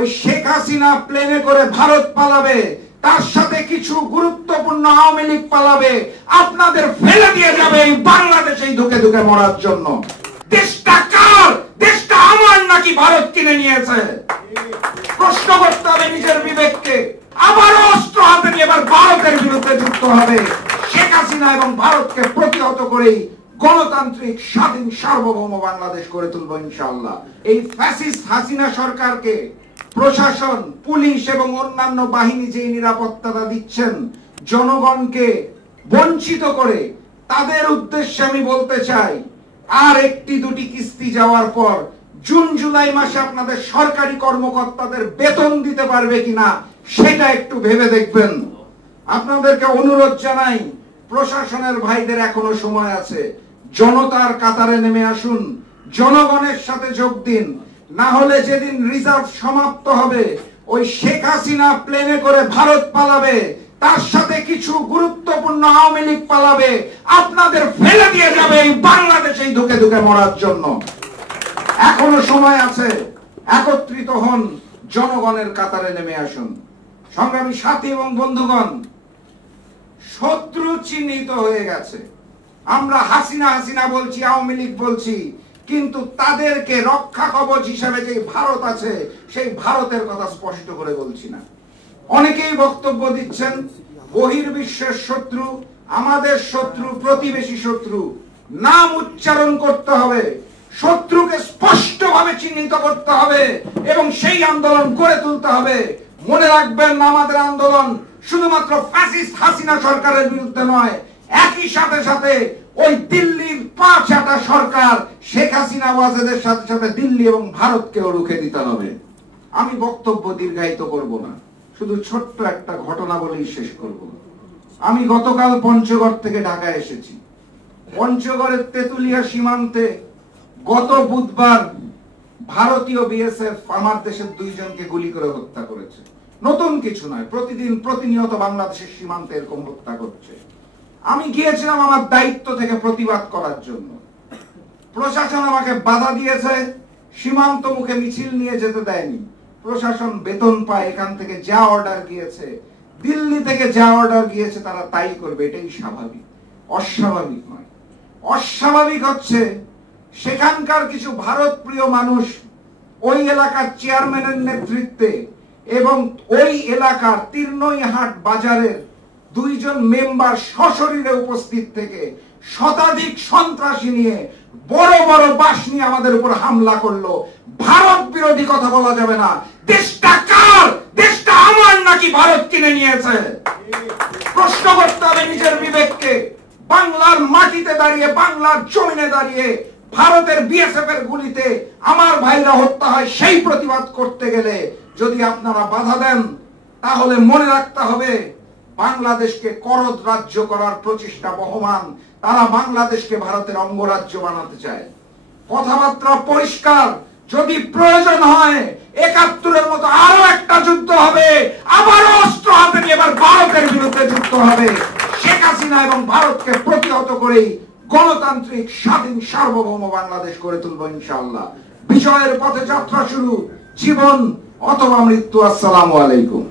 ওই শেখ হাসিনা প্লেনে করে ভারত পালাবে, তার সাথে কিছু গুরুত্বপূর্ণ আওয়ামী লীগ পালাবে, আপনাদের ফেলে দিয়ে যাবে এই বাংলাদেশেই ধুকে ধুকে মরার জন্য। দেশটা কার? দেশটা আমার নাকি ভারত কিনে নিয়েছে? প্রশ্ন করতে হবে নিজের বিবেককে। আবার অস্ত্র হাতে নিয়ে এবার ভারতের বিরুদ্ধে যুক্ত হবে। শেখ হাসিনা এবং ভারতকে প্রতিহত করেই গণতান্ত্রিক স্বাধীন সার্বভৌম বাংলাদেশ গড়ে তুলব ইনশাআল্লাহ। এই ফ্যাসিস্ট হাসিনা সরকারকে প্রশাসন, পুলিশ এবং অন্যান্য বাহিনী যে নিরাপত্তা দিচ্ছেন জনগণকে বঞ্চিত করে, তাদের উদ্দেশ্যে আমি বলতে চাই, আর একটি দুটি কিস্তি যাওয়ার পর জুন জুলাই মাসে আপনাদের সরকারি কর্মকর্তাদের বেতন দিতে পারবে কিনা সেটা একটু ভেবে দেখবেন। আপনাদেরকে অনুরোধ জানাই, প্রশাসনের ভাইদের এখনো সময় আছে, জনতার কাতারে নেমে আসুন, জনগণের সাথে যোগ দিন। না হলে যেদিন রিজার্ভ সমাপ্ত হবে, ওই শেখ হাসিনা প্লেনে করে ভারত পালাবে, তার সাথে কিছু গুরুত্বপূর্ণ আওয়ামী লীগ পালাবে, আপনাদের ফেলে দিয়ে যাবে এই বাংলাদেশেই ধুকে ধুকে মরার জন্য। এখনো সময় আছে, একত্রিত হন, জনগণের কাতারে নেমে আসুন। সংগ্রামী সাথী এবং বন্ধুগণ, শত্রু চিহ্নিত হয়ে গেছে। আমরা হাসিনা হাসিনা বলছি, আওয়ামী লীগ বলছি, কিন্তু তাদেরকে রক্ষা কবচ হিসেবে যে ভারত আছে, সেই ভারতের কথা স্পষ্ট করে বলছি না। অনেকেই বক্তব্য দিচ্ছেন বহির্বিশ্বের শত্রু, আমাদের শত্রু, প্রতিবেশী শত্রু। নাম উচ্চারণ করতে হবে, শত্রুকে স্পষ্টভাবে চিহ্নিত করতে হবে এবং সেই আন্দোলন গড়ে তুলতে হবে। মনে রাখবেন, আমাদের আন্দোলন শুধুমাত্র ফ্যাসিস্ট হাসিনা সরকারের বিরুদ্ধে নয়, একই সাথে সাথে ওই দিল্লির ৫টা সরকার শেখ হাসিনা ওয়াজেদের সাথে সাথে দিল্লি এবং ভারতকেও রুখে দিতে হবে। আমি বক্তব্য দীর্ঘায়িত করব না, শুধু ছোট্ট একটা ঘটনা বলেই শেষ করব। আমি গতকাল পঞ্চগড় থেকে ঢাকায় এসেছি। পঞ্চগড়ের তেতুলিয়া সীমান্তে গত বুধবার ভারতীয় বিএসএফ আমার দেশের 2 জনকে গুলি করে হত্যা করেছে। নতুন কিছু নয়, প্রতিনিয়ত বাংলাদেশের সীমান্তে এরকম হত্যা করছে। আমি গিয়েছিলাম আমার দায়িত্ব থেকে প্রতিবাদ করার জন্য। প্রশাসন আমাকে বাধা দিয়েছে, সীমান্ত মুখে মিছিল নিয়ে যেতে দেয়নি। প্রশাসন বেতন পায়, এখান থেকে যা অর্ডার গিয়েছে, দিল্লি থেকে যা অর্ডার গিয়েছে তারা তাই করবে, এটাই স্বাভাবিক, অস্বাভাবিক নয়। অস্বাভাবিক হচ্ছে সেখানকার কিছু ভারত প্রিয় মানুষ ওই এলাকার চেয়ারম্যানের নেতৃত্বে এবং ওই এলাকার তির্নইহাট বাজারের 2 জন মেম্বার সশরীরে উপস্থিত থেকে শতাধিক সন্ত্রাসী নিয়ে বড় বড় বাস নিয়ে আমাদের উপর হামলা করলো। ভারত বিরোধী কথা বলা যাবে না। দেশটা কার? দেশটা আমার নাকি ভারত কিনে নিয়েছে? প্রশ্ন করতে হবে নিজের বিবেককে। বাংলার মাটিতে দাঁড়িয়ে, বাংলার জমিনে দাঁড়িয়ে ভারতের বিএসএফ এর গুলিতে আমার ভাইরা হত্যা হয়, সেই প্রতিবাদ করতে গেলে যদি আপনারা বাধা দেন, তাহলে মনে রাখতে হবে বাংলাদেশকে করদ রাজ্য করার প্রচেষ্টা বহমান। তারা বাংলাদেশকে ভারতের অঙ্গরাজ্য বানাতে চায়। কথাবার্তা পরিষ্কার, যদি প্রয়োজন হয় ৭১-এর মতো আরো একটা যুদ্ধ হবে, আবার অস্ত্র হাতে নিয়ে এবার ভারতের বিরুদ্ধে যুদ্ধ হবে। শেখ হাসিনা এবং ভারতকে প্রতিহত করেই গণতান্ত্রিক স্বাধীন সার্বভৌম বাংলাদেশ গড়ে তুলব ইনশাআল্লাহ। বিজয়ের পথে যাত্রা শুরু, জীবন অথবা মৃত্যু। আসসালামু আলাইকুম।